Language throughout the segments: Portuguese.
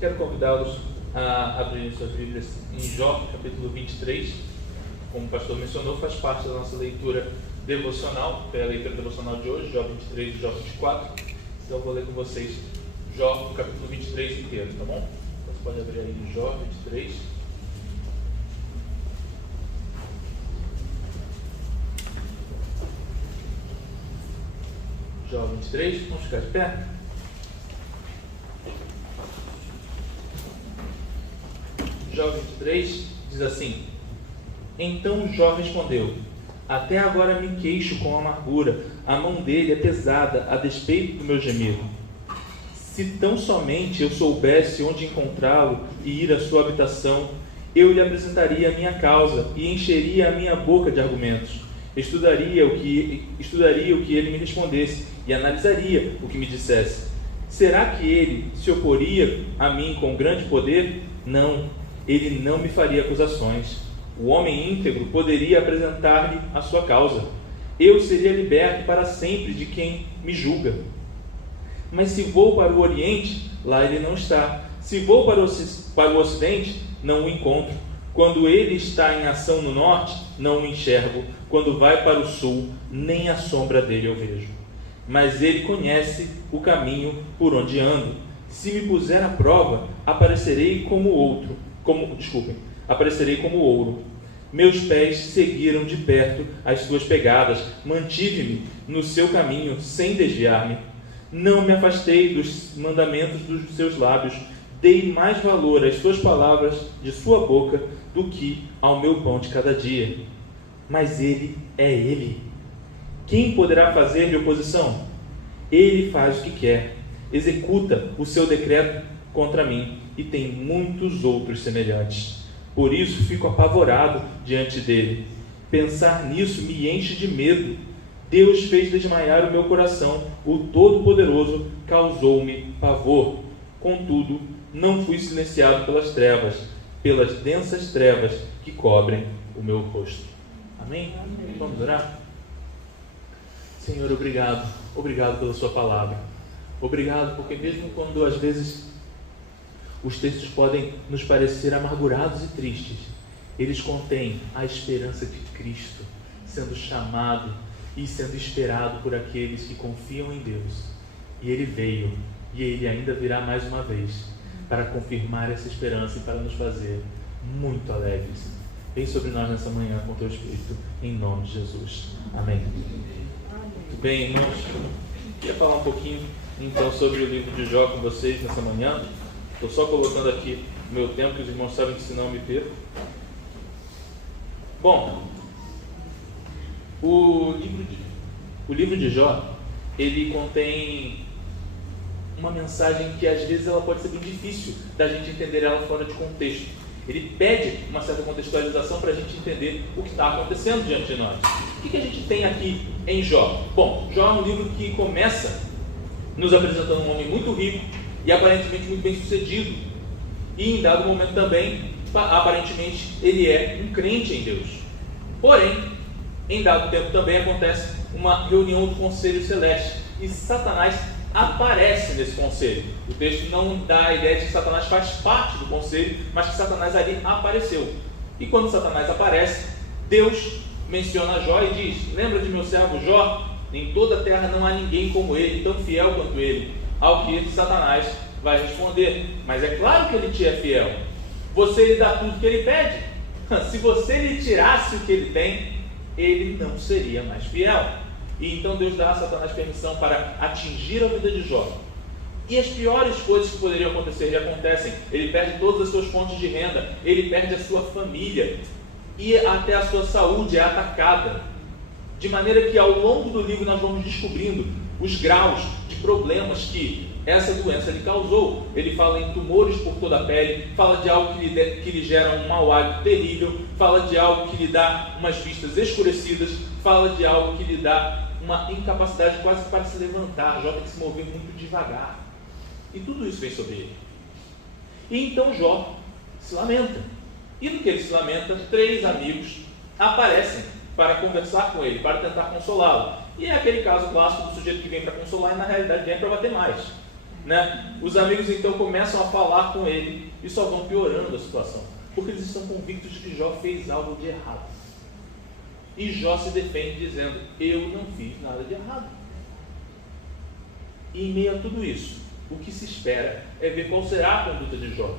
Quero convidá-los a abrirem suas Bíblias em Jó, capítulo 23. Como o pastor mencionou, faz parte da nossa leitura devocional, é a leitura devocional de hoje, Jó 23 e Jó 24. Então eu vou ler com vocês Jó, capítulo 23 inteiro, tá bom? Então você pode abrir aí Jó 23. Jó 23, vamos ficar de pé? Jó 23 diz assim: Então Jó respondeu: Até agora me queixo com amargura, a mão dele é pesada, a despeito do meu gemido. Se tão somente eu soubesse onde encontrá-lo e ir à sua habitação, eu lhe apresentaria a minha causa e encheria a minha boca de argumentos. Estudaria o que ele me respondesse e analisaria o que me dissesse. Será que ele se oporia a mim com grande poder? Não, ele não me faria acusações. O homem íntegro poderia apresentar-lhe a sua causa. Eu seria liberto para sempre de quem me julga. Mas se vou para o Oriente, lá ele não está. Se vou para o Ocidente, não o encontro. Quando ele está em ação no Norte, não o enxergo. Quando vai para o Sul, nem a sombra dele eu vejo. Mas ele conhece o caminho por onde ando. Se me puser à prova, aparecerei como ouro. Meus pés seguiram de perto as suas pegadas, mantive-me no seu caminho sem desviar-me. Não me afastei dos mandamentos dos seus lábios, dei mais valor às suas palavras de sua boca do que ao meu pão de cada dia. Mas ele é ele. Quem poderá fazer-lhe oposição? Ele faz o que quer, executa o seu decreto contra mim, e tem muitos outros semelhantes. Por isso fico apavorado diante dele. Pensar nisso me enche de medo. Deus fez desmaiar o meu coração, o Todo-Poderoso causou-me pavor. Contudo, não fui silenciado pelas trevas, pelas densas trevas que cobrem o meu rosto. Amém? Vamos orar? Senhor, obrigado. Obrigado pela sua palavra. Obrigado porque mesmo quando às vezes os textos podem nos parecer amargurados e tristes, eles contêm a esperança de Cristo sendo chamado e sendo esperado por aqueles que confiam em Deus. E Ele veio, e Ele ainda virá mais uma vez para confirmar essa esperança e para nos fazer muito alegres. Vem sobre nós nessa manhã com Teu Espírito, em nome de Jesus. Amém. Muito bem, irmãos. Queria falar um pouquinho então sobre o livro de Jó com vocês nessa manhã. Estou só colocando aqui o meu tempo, que os irmãos sabem que senão eu me perco. Bom, o livro de Jó, ele contém uma mensagem que às vezes ela pode ser bem difícil da gente entender ela fora de contexto. Ele pede uma certa contextualização para a gente entender o que está acontecendo diante de nós. O que a gente tem aqui em Jó? Bom, Jó é um livro que começa nos apresentando um homem muito rico e aparentemente muito bem sucedido, e em dado momento também, aparentemente, ele é um crente em Deus. Porém, em dado tempo também acontece uma reunião do Conselho Celeste, e Satanás aparece nesse conselho. O texto não dá a ideia de que Satanás faz parte do conselho, mas que Satanás ali apareceu. E quando Satanás aparece, Deus menciona Jó e diz: lembra de meu servo Jó? Em toda a terra não há ninguém como ele, tão fiel quanto ele. Ao que Satanás vai responder: mas é claro que ele te é fiel. Você lhe dá tudo que ele pede. Se você lhe tirasse o que ele tem, ele não seria mais fiel. E então Deus dá a Satanás permissão para atingir a vida de Jó. E as piores coisas que poderiam acontecer já acontecem. Ele perde todas as suas fontes de renda, ele perde a sua família, e até a sua saúde é atacada. De maneira que ao longo do livro nós vamos descobrindo os graus de problemas que essa doença lhe causou. Ele fala em tumores por toda a pele, fala de algo que lhe gera um mau hálito terrível, fala de algo que lhe dá umas vistas escurecidas, fala de algo que lhe dá uma incapacidade quase para se levantar. Jó tem que se mover muito devagar. E tudo isso vem sobre ele. E então Jó se lamenta. E no que ele se lamenta, 3 amigos aparecem para conversar com ele, para tentar consolá-lo. E é aquele caso clássico do sujeito que vem para consolar e na realidade vem para bater mais. né? Os amigos então começam a falar com ele e só vão piorando a situação, porque eles estão convictos de que Jó fez algo de errado. E Jó se defende dizendo: eu não fiz nada de errado. E em meio a tudo isso, o que se espera é ver qual será a conduta de Jó.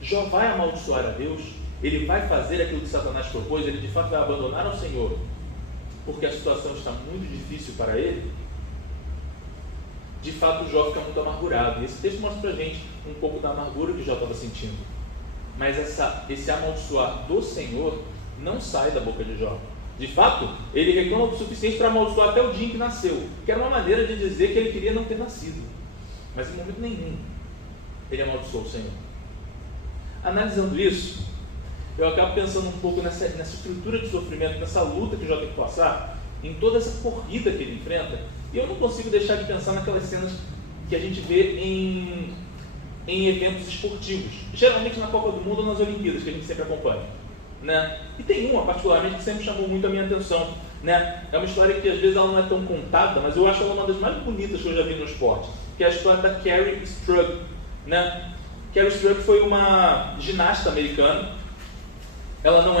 Jó vai amaldiçoar a Deus? Ele vai fazer aquilo que Satanás propôs? Ele de fato vai abandonar ao Senhor porque a situação está muito difícil para ele? De fato, Jó fica muito amargurado. E esse texto mostra para a gente um pouco da amargura que Jó estava sentindo. Mas esse amaldiçoar do Senhor não sai da boca de Jó. De fato, ele reclama o suficiente para amaldiçoar até o dia em que nasceu, que era uma maneira de dizer que ele queria não ter nascido. Mas em momento nenhum ele amaldiçoou o Senhor. Analisando isso, eu acabo pensando um pouco nessa estrutura de sofrimento, nessa luta que Jó tem que passar, em toda essa corrida que ele enfrenta. E eu não consigo deixar de pensar naquelas cenas que a gente vê em eventos esportivos, geralmente na Copa do Mundo ou nas Olimpíadas, que a gente sempre acompanha, né? E tem uma particularmente que sempre chamou muito a minha atenção, né? É uma história que às vezes ela não é tão contada, mas eu acho ela uma das mais bonitas que eu já vi no esporte, que é a história da Carrie Strug, né? Carrie Strug foi uma ginasta americana. Ela não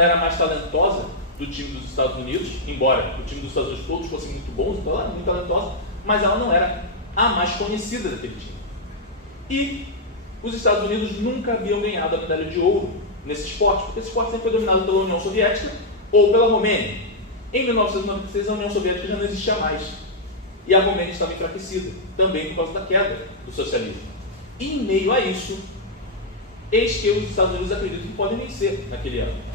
era mais talentosa do time dos Estados Unidos, embora o time dos Estados Unidos todos fossem muito bons, então ela era muito talentosa, mas ela não era a mais conhecida daquele time. E os Estados Unidos nunca haviam ganhado a medalha de ouro nesse esporte, porque esse esporte sempre foi dominado pela União Soviética ou pela Romênia. Em 1996 a União Soviética já não existia mais e a Romênia estava enfraquecida, também por causa da queda do socialismo. E em meio a isso, eis que os Estados Unidos acreditam que podem vencer naquele ano.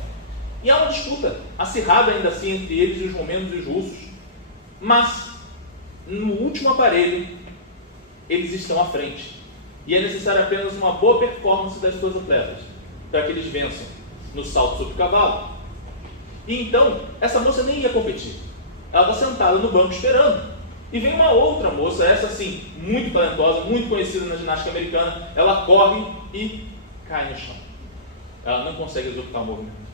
E há uma disputa acirrada ainda assim entre eles e os romenos e os russos, mas no último aparelho eles estão à frente. E é necessário apenas uma boa performance das suas atletas para que eles vençam no salto sobre o cavalo. E então, essa moça nem ia competir. Ela está sentada no banco esperando. E vem uma outra moça, essa sim, muito talentosa, muito conhecida na ginástica americana. Ela corre e cai no chão. Ela não consegue executar o movimento.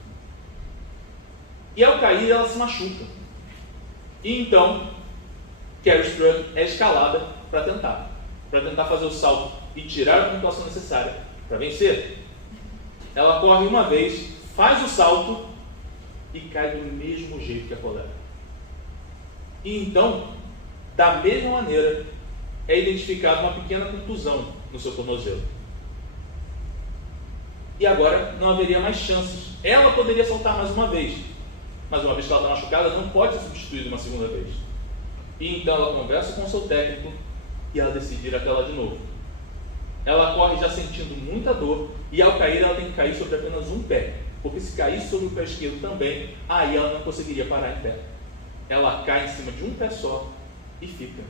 E ao cair, ela se machuca. E então, Carrie Strug é escalada para tentar fazer o salto e tirar a pontuação necessária para vencer. Ela corre uma vez, faz o salto e cai do mesmo jeito que a colega. E então, da mesma maneira, é identificada uma pequena contusão no seu tornozelo. E agora não haveria mais chances. Ela poderia saltar mais uma vez, mas uma vez que ela está machucada, não pode ser substituída uma segunda vez. E então ela conversa com o seu técnico e ela decide ir até lá de novo. Ela corre já sentindo muita dor e ao cair ela tem que cair sobre apenas um pé, porque se cair sobre o pé esquerdo também, aí ela não conseguiria parar em pé. Ela cai em cima de um pé só e fica.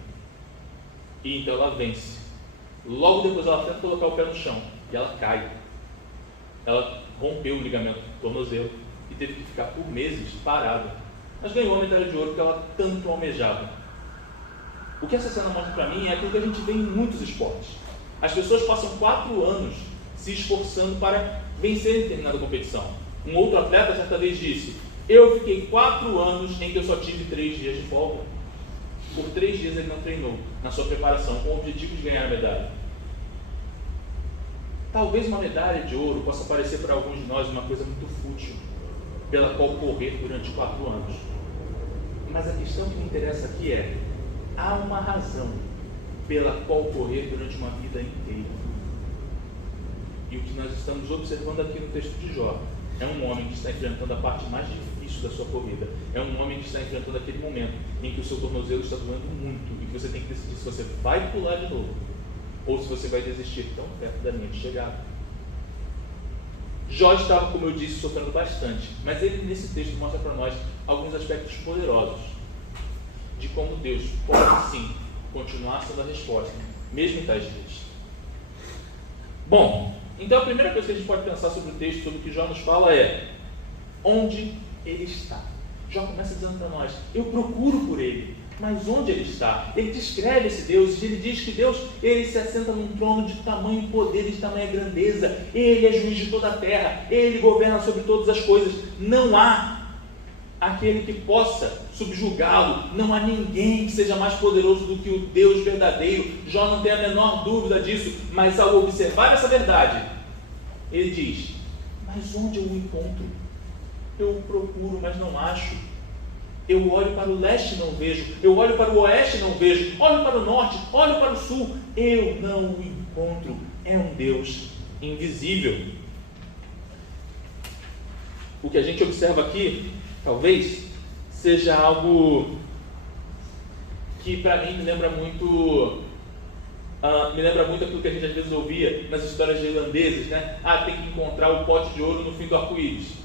E então ela vence. Logo depois ela tenta colocar o pé no chão e ela cai. Ela rompeu o ligamento do tornozelo e teve que ficar por meses parada, mas ganhou a medalha de ouro que ela tanto almejava. O que essa cena mostra para mim é aquilo que a gente vê em muitos esportes. As pessoas passam 4 anos se esforçando para vencer em determinada competição. Um outro atleta certa vez disse: eu fiquei 4 anos em que eu só tive 3 dias de folga. Por 3 dias ele não treinou na sua preparação com o objetivo de ganhar a medalha. Talvez uma medalha de ouro possa parecer para alguns de nós uma coisa muito fútil, pela qual correr durante 4 anos. Mas a questão que me interessa aqui é: há uma razão pela qual correr durante uma vida inteira. E o que nós estamos observando aqui no texto de Jó é um homem que está enfrentando a parte mais difícil da sua corrida. É um homem que está enfrentando aquele momento em que o seu tornozelo está doendo muito e que você tem que decidir se você vai pular de novo ou se você vai desistir tão perto da linha de chegada. Jó estava, como eu disse, sofrendo bastante, mas ele nesse texto mostra para nós alguns aspectos poderosos de como Deus pode sim continuar sendo a resposta, mesmo em tais dias. Bom, então a primeira coisa que a gente pode pensar sobre o texto, sobre o que Jó nos fala é: onde ele está? Jó começa dizendo para nós: eu procuro por ele, mas onde ele está? Ele descreve esse Deus, e ele diz que Deus, ele se assenta num trono de tamanho poder e de tamanha grandeza, ele é juiz de toda a terra, ele governa sobre todas as coisas, não há aquele que possa subjugá-lo. Não há ninguém que seja mais poderoso do que o Deus verdadeiro. Jó não tem a menor dúvida disso, mas ao observar essa verdade, ele diz: mas onde eu o encontro? Eu o procuro, mas não acho. Eu olho para o leste e não vejo, eu olho para o oeste e não vejo, olho para o norte, olho para o sul, eu não o encontro. É um Deus invisível. O que a gente observa aqui, talvez, seja algo que para mim me lembra muito aquilo que a gente às vezes ouvia nas histórias de irlandeses, né? Tem que encontrar o pote de ouro no fim do arco-íris.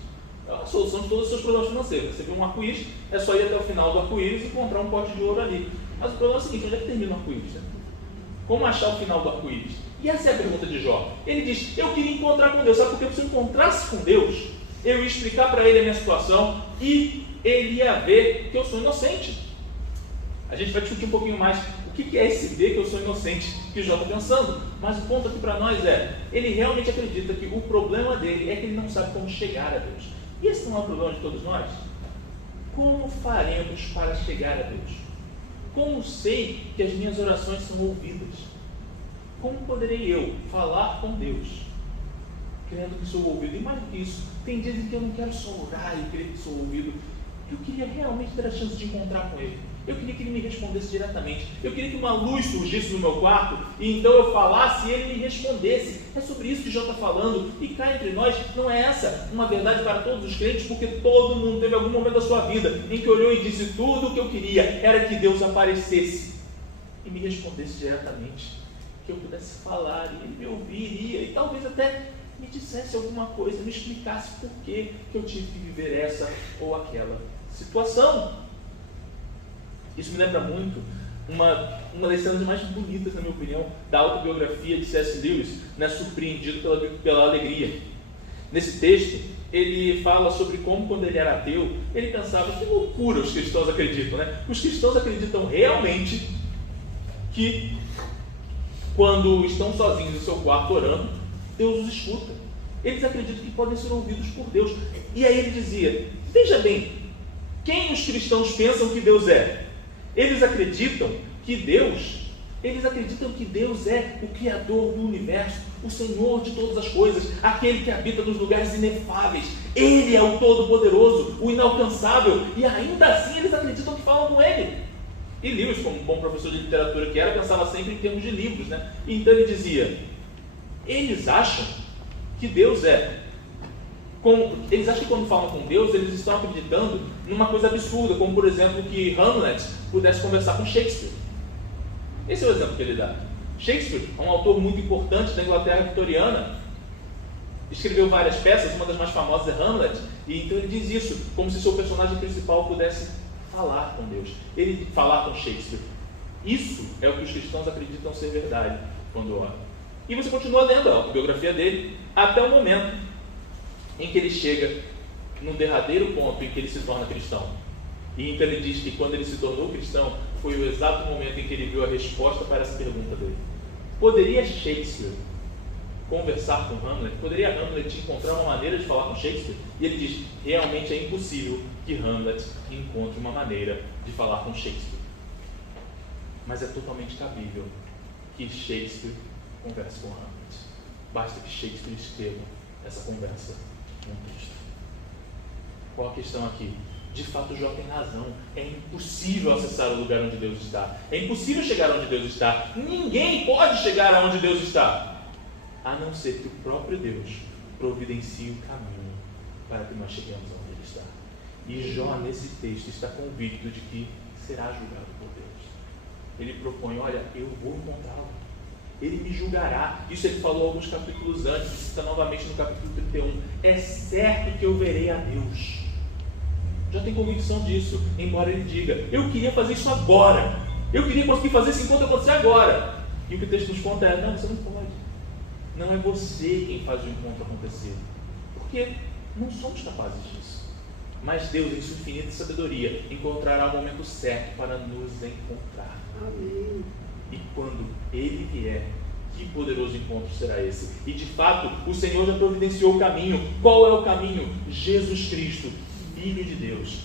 É a solução de todos os seus problemas financeiros. Você vê um arco-íris, é só ir até o final do arco-íris e encontrar um pote de ouro ali. Mas o problema é o seguinte: onde é que termina o arco-íris? Né? Como achar o final do arco-íris? E essa é a pergunta de Jó. Ele diz: eu queria encontrar com Deus. Sabe por quê? Se eu encontrasse com Deus, eu ia explicar para ele a minha situação e ele ia ver que eu sou inocente. A gente vai discutir um pouquinho mais o que é esse ver que eu sou inocente que Jó está pensando. Mas o ponto aqui para nós é: ele realmente acredita que o problema dele é que ele não sabe como chegar a Deus. E esse não é o problema de todos nós? Como faremos para chegar a Deus? Como sei que as minhas orações são ouvidas? Como poderei eu falar com Deus, crendo que sou ouvido? E mais do que isso, tem dias em que eu não quero só orar e crer que sou ouvido. Eu queria realmente ter a chance de encontrar com Ele. Eu queria que Ele me respondesse diretamente. Eu queria que uma luz surgisse no meu quarto e então eu falasse e Ele me respondesse. É sobre isso que Jó está falando. E cá entre nós, não é essa uma verdade para todos os crentes, porque todo mundo teve algum momento da sua vida em que olhou e disse: tudo o que eu queria era que Deus aparecesse e me respondesse diretamente, que eu pudesse falar e Ele me ouviria e talvez até me dissesse alguma coisa, me explicasse por que eu tive que viver essa ou aquela situação. Isso me lembra muito uma das cenas mais bonitas, na minha opinião, da autobiografia de C.S. Lewis, né, Surpreendido pela Alegria. Nesse texto, ele fala sobre como, quando ele era ateu, ele pensava: que loucura os cristãos acreditam, né? Os cristãos acreditam realmente que, quando estão sozinhos em seu quarto orando, Deus os escuta. Eles acreditam que podem ser ouvidos por Deus. E aí ele dizia: veja bem, quem os cristãos pensam que Deus é? Eles acreditam que Deus é o Criador do universo, o Senhor de todas as coisas, aquele que habita nos lugares inefáveis. Ele é o Todo-Poderoso, o Inalcançável, e ainda assim eles acreditam que falam com Ele. E Lewis, como um bom professor de literatura que era, pensava sempre em termos de livros, né? Então ele dizia: eles acham que Deus eles acham que quando falam com Deus, eles estão acreditando numa coisa absurda, como por exemplo que Hamlet pudesse conversar com Shakespeare. Esse é o exemplo que ele dá. Shakespeare é um autor muito importante da Inglaterra vitoriana, escreveu várias peças, uma das mais famosas é Hamlet, e então ele diz isso, como se seu personagem principal pudesse falar com Deus, ele falar com Shakespeare. Isso é o que os cristãos acreditam ser verdade quando oram. E você continua lendo a autobiografia dele até o momento em que ele chega no derradeiro ponto em que ele se torna cristão. E então ele diz que quando ele se tornou cristão, foi o exato momento em que ele viu a resposta para essa pergunta dele. Poderia Shakespeare conversar com Hamlet? Poderia Hamlet encontrar uma maneira de falar com Shakespeare? E ele diz: realmente é impossível que Hamlet encontre uma maneira de falar com Shakespeare. Mas é totalmente cabível que Shakespeare converse com Hamlet. Basta que Shakespeare escreva essa conversa no texto. Qual a questão aqui? De fato, Jó tem razão. É impossível acessar o lugar onde Deus está. É impossível chegar onde Deus está. Ninguém pode chegar aonde Deus está, a não ser que o próprio Deus providencie o caminho para que nós cheguemos onde Ele está. E Jó, nesse texto, está convicto de que será julgado por Deus. Ele propõe: olha, eu vou encontrá-lo. Ele me julgará. Isso ele falou alguns capítulos antes, cita novamente no capítulo 31. É certo que eu verei a Deus. Já tem convicção disso, embora ele diga: eu queria fazer isso agora. Eu queria conseguir fazer esse encontro acontecer agora. E o que o texto nos conta é: não, você não pode. Não é você quem faz o encontro acontecer. Porque não somos capazes disso. Mas Deus, em sua infinita sabedoria, encontrará o momento certo para nos encontrar. Amém. E quando Ele vier, que poderoso encontro será esse? E de fato, o Senhor já providenciou o caminho. Qual é o caminho? Jesus Cristo, Filho de Deus.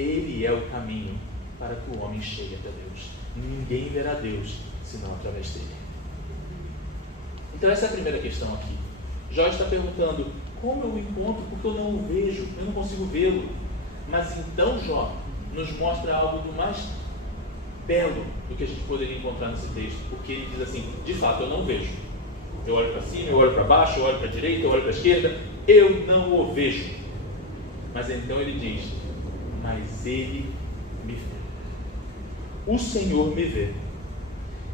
Ele é o caminho para que o homem chegue até Deus. Ninguém verá Deus senão através dele. Então essa é a primeira questão aqui. Jó está perguntando, como eu o encontro? Porque eu não o vejo, eu não consigo vê-lo. Mas então Jó nos mostra algo do mais belo do que a gente poderia encontrar nesse texto, porque ele diz assim, de fato eu não vejo. Eu olho para cima, eu olho para baixo, eu olho para a direita, eu olho para a esquerda, eu não o vejo. Mas então ele diz, mas ele me vê. O Senhor me vê.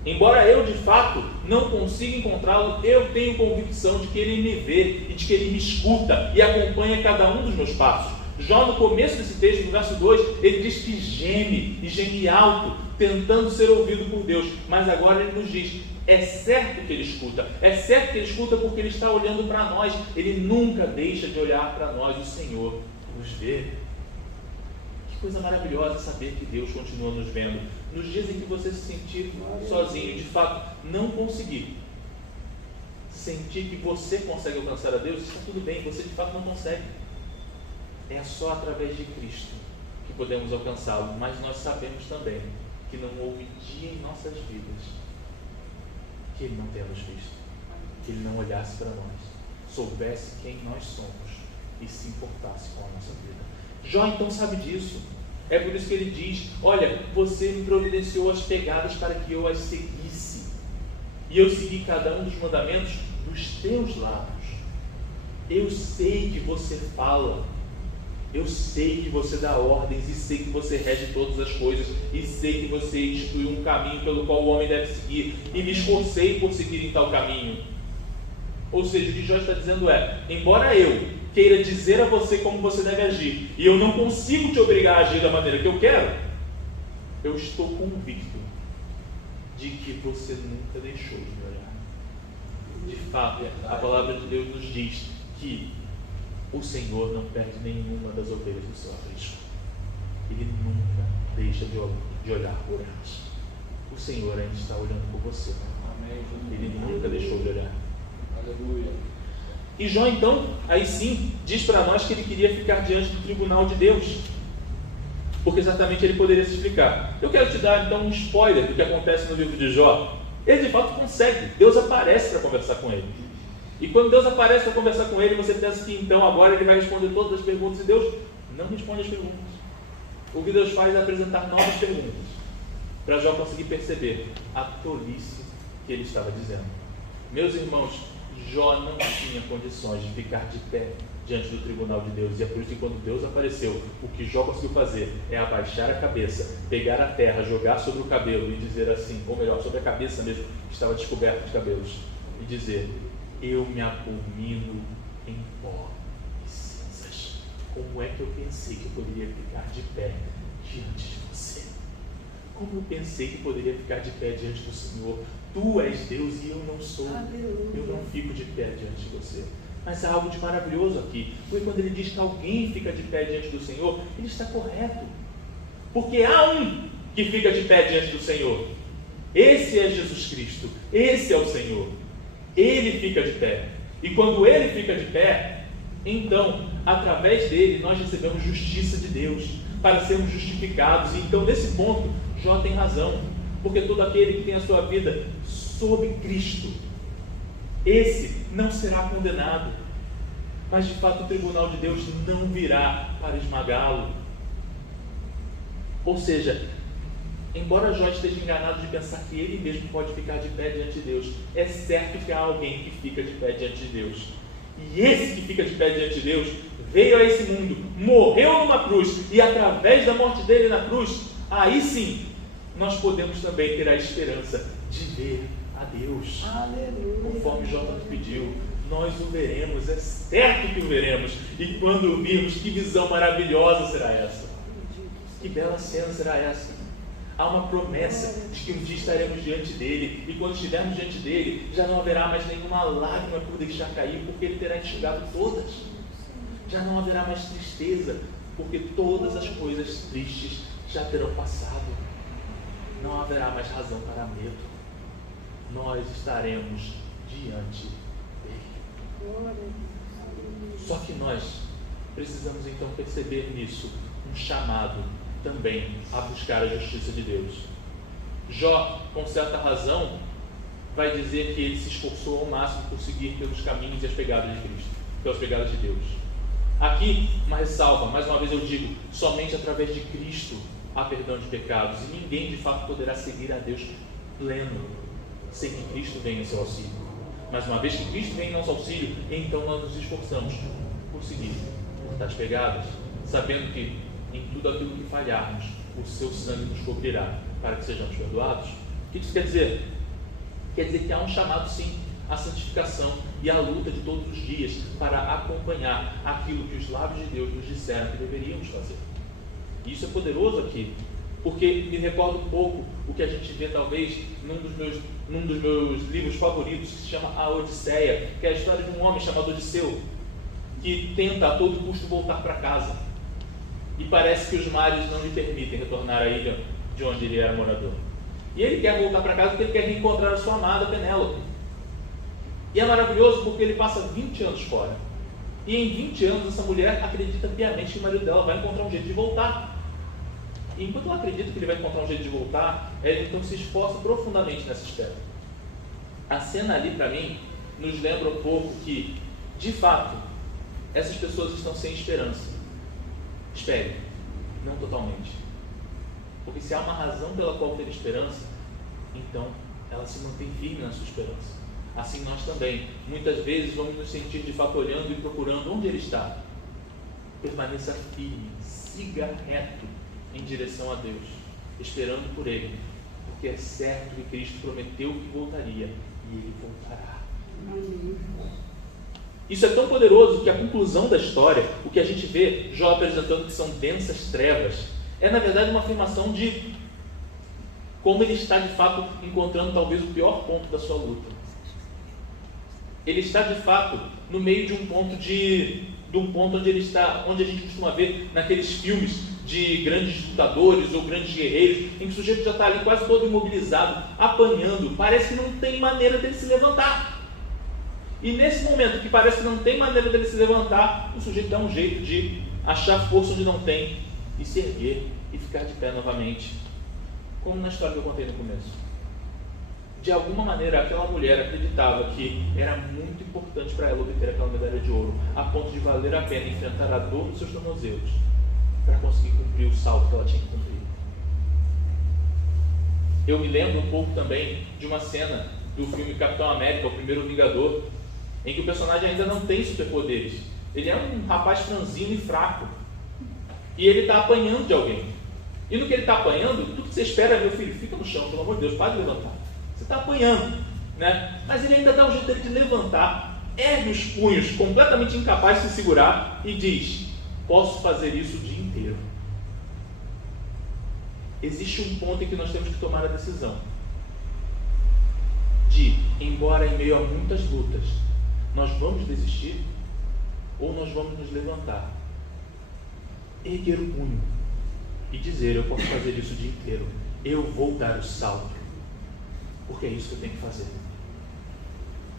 Embora eu de fato não consiga encontrá-lo, eu tenho convicção de que ele me vê e de que ele me escuta e acompanha cada um dos meus passos. Jó, no começo desse texto, no verso 2, ele diz que geme e geme alto, tentando ser ouvido por Deus. Mas agora ele nos diz, é certo que ele escuta. É certo que ele escuta porque ele está olhando para nós. Ele nunca deixa de olhar para nós. O Senhor nos vê. Que coisa maravilhosa saber que Deus continua nos vendo. Nos dias em que você se sentir sozinho, de fato, não conseguir sentir que você consegue alcançar a Deus, está tudo bem, você de fato não consegue. É só através de Cristo que podemos alcançá-lo, mas nós sabemos também que não houve dia em nossas vidas que Ele não tenha nos visto, que Ele não olhasse para nós, soubesse quem nós somos e se importasse com a nossa vida. Jó então sabe disso. É por isso que ele diz, olha, você me providenciou as pegadas para que eu as seguisse, e eu segui cada um dos mandamentos dos teus lábios. Eu sei que você fala, eu sei que você dá ordens, e sei que você rege todas as coisas, e sei que você instituiu um caminho pelo qual o homem deve seguir, e me esforcei por seguir em tal caminho. Ou seja, o que Jó está dizendo é, embora eu queira dizer a você como você deve agir, e eu não consigo te obrigar a agir da maneira que eu quero, eu estou convicto de que você nunca deixou de me olhar. De fato, a palavra de Deus nos diz que o Senhor não perde nenhuma das ovelhas do seu aprisco. Ele nunca deixa de olhar por elas. O Senhor ainda está olhando por você. Ele nunca deixou de olhar. Aleluia. E Jó então, aí sim, diz para nós que ele queria ficar diante do tribunal de Deus, porque certamente ele poderia se explicar. Eu quero te dar então um spoiler do que acontece no livro de Jó. Ele de fato consegue, Deus aparece para conversar com ele. E quando Deus aparece para conversar com ele, você pensa que então agora ele vai responder todas as perguntas, e Deus não responde as perguntas. O que Deus faz é apresentar novas perguntas, para Jó conseguir perceber a tolice que ele estava dizendo. Meus irmãos, Jó não tinha condições de ficar de pé diante do tribunal de Deus, e é por isso que quando Deus apareceu, o que Jó conseguiu fazer é abaixar a cabeça, pegar a terra, jogar sobre o cabelo e dizer assim, ou melhor, sobre a cabeça mesmo, que estava descoberta de cabelos, e dizer, eu me abomino em pó e cinzas. Como é que eu pensei que eu poderia ficar de pé diante de você? Como eu pensei que poderia ficar de pé diante do Senhor? Tu és Deus e eu não sou. Eu não fico de pé diante de você. Mas há algo de maravilhoso aqui, porque quando ele diz que alguém fica de pé diante do Senhor, ele está correto. Porque há um que fica de pé diante do Senhor. Esse é Jesus Cristo. Esse é o Senhor. Ele fica de pé. E quando ele fica de pé, então, através dele, nós recebemos justiça de Deus, para sermos justificados. E então, nesse ponto, Jó tem razão. Porque todo aquele que tem a sua vida sob Cristo, esse não será condenado. Mas de fato o tribunal de Deus não virá para esmagá-lo. Ou seja, embora Jó esteja enganado de pensar que ele mesmo pode ficar de pé diante de Deus, é certo que há alguém que fica de pé diante de Deus. E esse que fica de pé diante de Deus veio a esse mundo, morreu numa cruz, e através da morte dele na cruz, aí sim nós podemos também ter a esperança de ver a Deus. Aleluia. Conforme Jó tanto pediu, nós o veremos, é certo que o veremos. E quando o virmos, que visão maravilhosa será essa? Que bela cena será essa? Há uma promessa de que um dia estaremos diante dele, e quando estivermos diante dele, já não haverá mais nenhuma lágrima por deixar cair, porque ele terá enxugado todas. Já não haverá mais tristeza, porque todas as coisas tristes já terão passado. Não haverá mais razão para medo. Nós estaremos diante dele. Só que nós precisamos então perceber nisso um chamado também a buscar a justiça de Deus. Jó, com certa razão, vai dizer que ele se esforçou ao máximo por seguir pelos caminhos e as pegadas de Cristo, pelas pegadas de Deus. Aqui, uma ressalva, mais uma vez eu digo, somente através de Cristo há perdão de pecados, e ninguém de fato poderá seguir a Deus pleno, sem que Cristo venha em seu auxílio. Mas uma vez que Cristo vem em nosso auxílio, então nós nos esforçamos por seguir, por tais pegadas, sabendo que em tudo aquilo que falharmos, o seu sangue nos cobrirá, para que sejamos perdoados. O que isso quer dizer? Quer dizer que há um chamado, sim, à santificação e à luta de todos os dias para acompanhar aquilo que os lábios de Deus nos disseram que deveríamos fazer. E isso é poderoso aqui, porque me recorda um pouco o que a gente vê talvez num dos meus livros favoritos, que se chama A Odisseia, que é a história de um homem chamado Odisseu, que tenta a todo custo voltar para casa. E parece que os mares não lhe permitem retornar à ilha de onde ele era morador. E ele quer voltar para casa porque ele quer reencontrar a sua amada Penélope. E é maravilhoso porque ele passa 20 anos fora. E em 20 anos essa mulher acredita piamente que o marido dela vai encontrar um jeito de voltar. E enquanto ela acredita que ele vai encontrar um jeito de voltar, ela então se esforça profundamente nessa espera. A cena ali, para mim, nos lembra um pouco que, de fato, essas pessoas estão sem esperança. Espere, não totalmente. Porque se há uma razão pela qual ter esperança, então ela se mantém firme na sua esperança. Assim nós também, muitas vezes, vamos nos sentir de fato olhando e procurando onde ele está. Permaneça firme, siga reto em direção a Deus, esperando por ele, porque é certo que Cristo prometeu que voltaria e ele voltará. Isso é tão poderoso que a conclusão da história, o que a gente vê Jó apresentando que são densas trevas, é na verdade uma afirmação de como ele está de fato encontrando talvez o pior ponto da sua luta. Ele está de fato no meio de um ponto onde ele está, onde a gente costuma ver naqueles filmes de grandes lutadores ou grandes guerreiros, em que o sujeito já está ali quase todo imobilizado, apanhando, parece que não tem maneira dele se levantar. E nesse momento que parece que não tem maneira dele se levantar, o sujeito dá um jeito de achar força onde não tem e se erguer e ficar de pé novamente. Como na história que eu contei no começo. De alguma maneira, aquela mulher acreditava que era muito importante para ela obter aquela medalha de ouro, a ponto de valer a pena enfrentar a dor nos seus tornozelos para conseguir cumprir o salto que ela tinha que cumprir. Eu me lembro um pouco também de uma cena do filme Capitão América, o Primeiro Vingador, em que o personagem ainda não tem superpoderes. Ele é um rapaz franzino e fraco. E ele está apanhando de alguém. E no que ele está apanhando, tudo que você espera é: meu filho, fica no chão, pelo amor de Deus, para de levantar. Você está apanhando, né? Mas ele ainda dá um jeito dele de levantar, ergue os punhos, completamente incapaz de se segurar, e diz: posso fazer isso o dia inteiro. Existe um ponto em que nós temos que tomar a decisão de, embora em meio a muitas lutas, nós vamos desistir ou nós vamos nos levantar, erguer o punho e dizer: eu posso fazer isso o dia inteiro, eu vou dar o salto, porque é isso que eu tenho que fazer.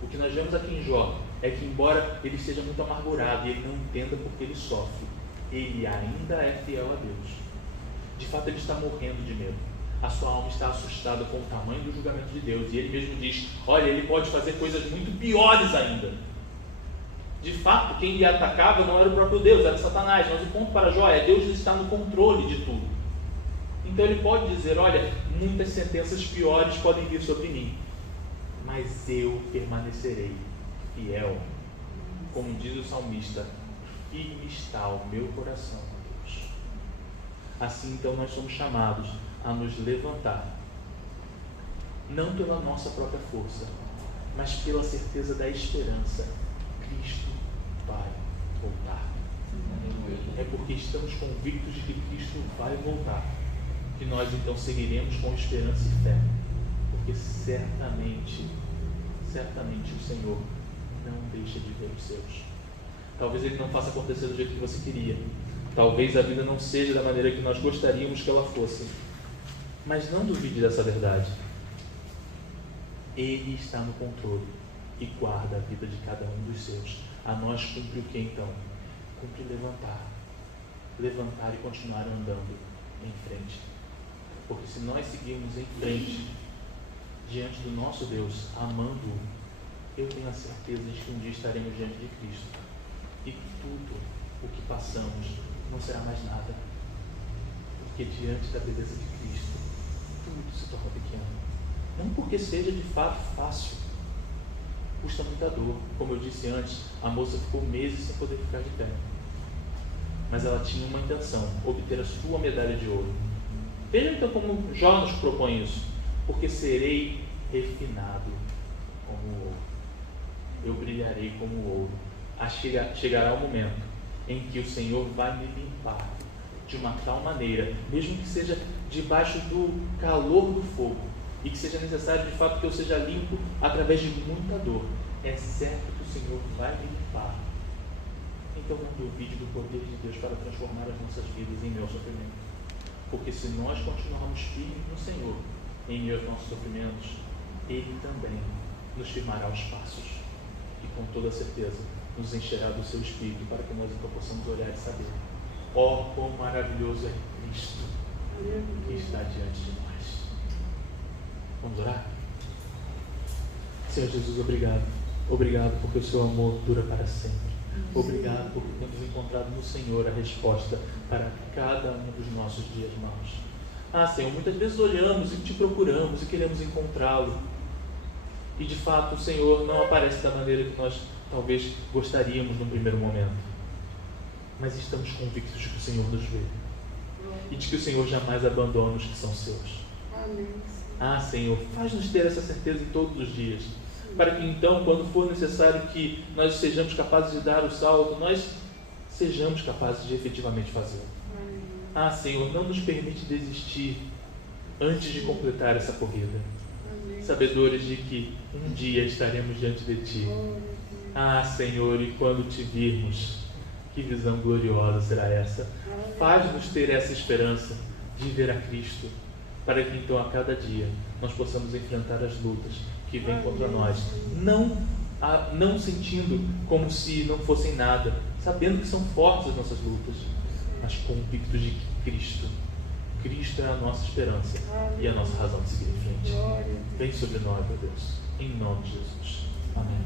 O que nós vemos aqui em Jó é que, embora ele seja muito amargurado e ele não entenda porque ele sofre, ele ainda é fiel a Deus. De fato, ele está morrendo de medo. A sua alma está assustada com o tamanho do julgamento de Deus. E ele mesmo diz: olha, ele pode fazer coisas muito piores ainda. De fato, quem lhe atacava não era o próprio Deus, era Satanás. Mas o ponto para Jó é: Deus está no controle de tudo. Então ele pode dizer: olha, muitas sentenças piores podem vir sobre mim, mas eu permanecerei fiel. Como diz o salmista: firme está o meu coração, Deus. Assim, então, nós somos chamados a nos levantar, não pela nossa própria força, mas pela certeza da esperança. Cristo vai voltar. É porque estamos convictos de que Cristo vai voltar que nós então seguiremos com esperança e fé, porque certamente o Senhor não deixa de ver os seus. Talvez Ele não faça acontecer do jeito que você queria, talvez a vida não seja da maneira que nós gostaríamos que ela fosse, mas não duvide dessa verdade. Ele está no controle e guarda a vida de cada um dos seus. A nós cumpre o que então? Cumpre levantar e continuar andando em frente. Porque se nós seguirmos em frente, diante do nosso Deus, amando-o, eu tenho a certeza de que um dia estaremos diante de Cristo. E tudo o que passamos não será mais nada. Porque diante da beleza de Cristo, tudo se torna pequeno. Não porque seja de fato fácil. Custa muita dor. Como eu disse antes, a moça ficou meses sem poder ficar de pé. Mas ela tinha uma intenção: obter a sua medalha de ouro. Veja então como Jó nos propõe isso. Porque serei refinado como ouro. Eu brilharei como ouro. Chegará o momento em que o Senhor vai me limpar de uma tal maneira, mesmo que seja debaixo do calor do fogo, e que seja necessário de fato que eu seja limpo através de muita dor. É certo que o Senhor vai me limpar. Então não duvide do poder de Deus para transformar as nossas vidas em meu sofrimento. Porque se nós continuarmos firmes no Senhor, em meio aos nossos sofrimentos, Ele também nos firmará os passos. E com toda certeza nos encherá do seu Espírito, para que nós então possamos olhar e saber: ó, quão maravilhoso é Cristo que está diante de nós. Vamos orar? Senhor Jesus, obrigado. Obrigado porque o seu amor dura para sempre. Obrigado porque temos encontrado no Senhor a resposta para cada um dos nossos dias maus. Senhor, muitas vezes olhamos e te procuramos e queremos encontrá-lo. E de fato o Senhor não aparece da maneira que nós talvez gostaríamos num primeiro momento. Mas estamos convictos de que o Senhor nos vê. E de que o Senhor jamais abandona os que são seus. Amém. Senhor, faz-nos ter essa certeza em todos os dias. Para que então, quando for necessário que nós sejamos capazes de dar o salto, nós sejamos capazes de efetivamente fazê-lo. Senhor, não nos permite desistir antes de completar essa corrida. Sabedores de que um dia estaremos diante de Ti. Senhor, e quando Te virmos, que visão gloriosa será essa? Faz-nos ter essa esperança de ver a Cristo, para que então a cada dia nós possamos enfrentar as lutas que vêm contra nós, não sentindo como se não fossem nada, sabendo que são fortes as nossas lutas, mas convictos de que Cristo é a nossa esperança e a nossa razão de seguir em frente. Vem sobre nós, meu Deus, em nome de Jesus. Amém.